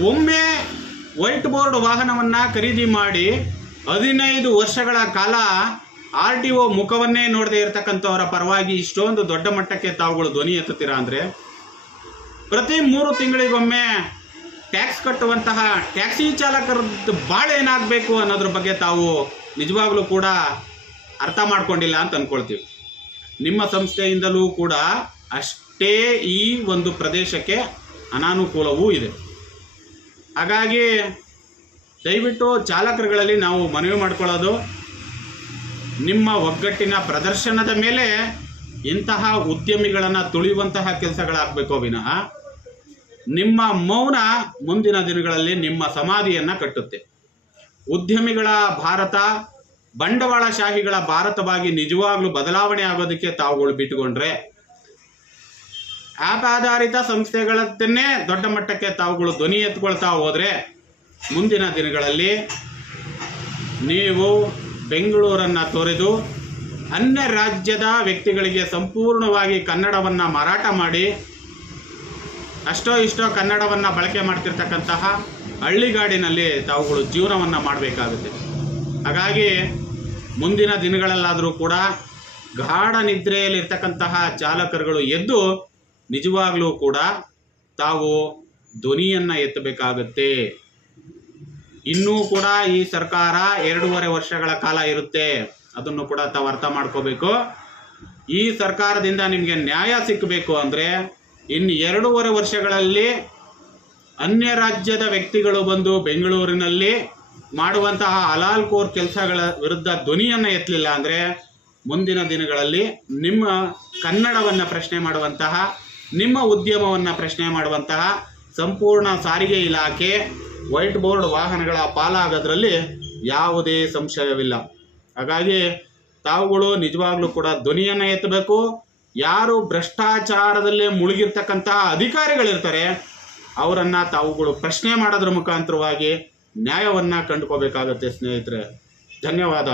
ಒಮ್ಮೆ white board ವಾಹನವನ್ನು ಖರೀದಿ ಮಾಡಿ 15 ವರ್ಷಗಳ ಕಾಲ RTO ಮುಖವನ್ನೇ ನೋಡದೆ ಇರತಕ್ಕಂಥವರ ಪರವಾಗಿ ಇಷ್ಟೊಂದು ದೊಡ್ಡ ಮಟ್ಟಕ್ಕೆ ತಾವುಗಳು ಧ್ವನಿ ಎತ್ತುತ್ತೀರಾ ಅಂದರೆ, ಪ್ರತಿ 3 ತಿಂಗಳಿಗೊಮ್ಮೆ ಟ್ಯಾಕ್ಸ್ ಕಟ್ಟುವಂತಹ ಟ್ಯಾಕ್ಸಿ ಚಾಲಕರದ್ದು ಬಾಳೆ ಏನಾಗಬೇಕು ಅನ್ನೋದ್ರ ಬಗ್ಗೆ ತಾವು ನಿಜವಾಗ್ಲೂ ಕೂಡ ಅರ್ಥ ಮಾಡ್ಕೊಂಡಿಲ್ಲ ಅಂತ ಅಂದ್ಕೊಳ್ತೀವಿ. ನಿಮ್ಮ ಸಂಸ್ಥೆಯಿಂದಲೂ ಕೂಡ ಅಷ್ಟೇ ಈ ಒಂದು ಪ್ರದೇಶಕ್ಕೆ ಅನಾನುಕೂಲವೂ ಇದೆ. ಹಾಗಾಗಿ ದಯವಿಟ್ಟು ಚಾಲಕರುಗಳಲ್ಲಿ ನಾವು ಮನವಿ ಮಾಡ್ಕೊಳ್ಳೋದು, ನಿಮ್ಮ ಒಗ್ಗಟ್ಟಿನ ಪ್ರದರ್ಶನದ ಮೇಲೆ ಇಂತಹ ಉದ್ಯಮಿಗಳನ್ನು ತುಳಿಯುವಂತಹ ಕೆಲಸಗಳಾಗಬೇಕು ವಿನಃ ನಿಮ್ಮ ಮೌನ ಮುಂದಿನ ದಿನಗಳಲ್ಲಿ ನಿಮ್ಮ ಸಮಾಧಿಯನ್ನು ಕಟ್ಟುತ್ತೆ. ಉದ್ಯಮಿಗಳ ಭಾರತ, ಬಂಡವಾಳಶಾಹಿಗಳ ಭಾರತವಾಗಿ ನಿಜವಾಗ್ಲೂ ಬದಲಾವಣೆ ಆಗೋದಕ್ಕೆ ತಾವುಗಳು ಬಿಟ್ಟುಕೊಂಡ್ರೆ, ಆ್ಯಪ್ ಆಧಾರಿತ ಸಂಸ್ಥೆಗಳನ್ನೇ ದೊಡ್ಡ ಮಟ್ಟಕ್ಕೆ ತಾವುಗಳು ಧ್ವನಿ ಎತ್ಕೊಳ್ತಾ ಹೋದರೆ, ಮುಂದಿನ ದಿನಗಳಲ್ಲಿ ನೀವು ಬೆಂಗಳೂರನ್ನು ತೊರೆದು ಅನ್ಯ ರಾಜ್ಯದ ವ್ಯಕ್ತಿಗಳಿಗೆ ಸಂಪೂರ್ಣವಾಗಿ ಕನ್ನಡವನ್ನು ಮಾರಾಟ ಮಾಡಿ ಅಷ್ಟೋ ಇಷ್ಟೋ ಕನ್ನಡವನ್ನು ಬಳಕೆ ಮಾಡ್ತಿರ್ತಕ್ಕಂತಹ ಹಳ್ಳಿಗಾಡಿನಲ್ಲಿ ತಾವುಗಳು ಜೀವನವನ್ನು ಮಾಡಬೇಕಾಗುತ್ತೆ. ಹಾಗಾಗಿ ಮುಂದಿನ ದಿನಗಳಲ್ಲಾದರೂ ಕೂಡ ಗಾಢ ನಿದ್ರೆಯಲ್ಲಿರ್ತಕ್ಕಂತಹ ಚಾಲಕರುಗಳು ಎದ್ದು ನಿಜವಾಗ್ಲೂ ಕೂಡ ತಾವು ಧ್ವನಿಯನ್ನು ಎತ್ತಬೇಕಾಗುತ್ತೆ. ಇನ್ನೂ ಕೂಡ ಈ ಸರ್ಕಾರ 2.5 ವರ್ಷಗಳ ಕಾಲ ಇರುತ್ತೆ, ಅದನ್ನು ಕೂಡ ತಾವು ಅರ್ಥ ಮಾಡ್ಕೋಬೇಕು. ಈ ಸರ್ಕಾರದಿಂದ ನಿಮಗೆ ನ್ಯಾಯ ಸಿಕ್ಕಬೇಕು ಅಂದರೆ ಇನ್ನು 2.5 ವರ್ಷಗಳಲ್ಲಿ ಅನ್ಯ ರಾಜ್ಯದ ವ್ಯಕ್ತಿಗಳು ಬಂದು ಬೆಂಗಳೂರಿನಲ್ಲಿ ಮಾಡುವಂತಹ ಹಲಾಲ್ ಕೋರ್ ಕೆಲಸಗಳ ವಿರುದ್ಧ ಧ್ವನಿಯನ್ನು ಎತ್ತಲಿಲ್ಲ ಅಂದರೆ ಮುಂದಿನ ದಿನಗಳಲ್ಲಿ ನಿಮ್ಮ ಕನ್ನಡವನ್ನು ಪ್ರಶ್ನೆ ಮಾಡುವಂತಹ, ನಿಮ್ಮ ಉದ್ಯಮವನ್ನು ಪ್ರಶ್ನೆ ಮಾಡುವಂತಹ ಸಂಪೂರ್ಣ ಸಾರಿಗೆ ಇಲಾಖೆ ವೈಟ್ ಬೋರ್ಡ್ ವಾಹನಗಳ ಪಾಲಾಗೋದ್ರಲ್ಲಿ ಯಾವುದೇ ಸಂಶಯವಿಲ್ಲ. ಹಾಗಾಗಿ ತಾವುಗಳು ನಿಜವಾಗ್ಲೂ ಕೂಡ ಧ್ವನಿಯನ್ನು ಎತ್ತಬೇಕು. ಯಾರು ಭ್ರಷ್ಟಾಚಾರದಲ್ಲೇ ಮುಳುಗಿರ್ತಕ್ಕಂತಹ ಅಧಿಕಾರಿಗಳಿರ್ತಾರೆ ಅವರನ್ನು ತಾವುಗಳು ಪ್ರಶ್ನೆ ಮಾಡೋದ್ರ ಮುಖಾಂತರವಾಗಿ ನ್ಯಾಯವನ್ನು ಕಂಡುಕೋಬೇಕಾಗತ್ತೆ ಸ್ನೇಹಿತರೆ. ಧನ್ಯವಾದ.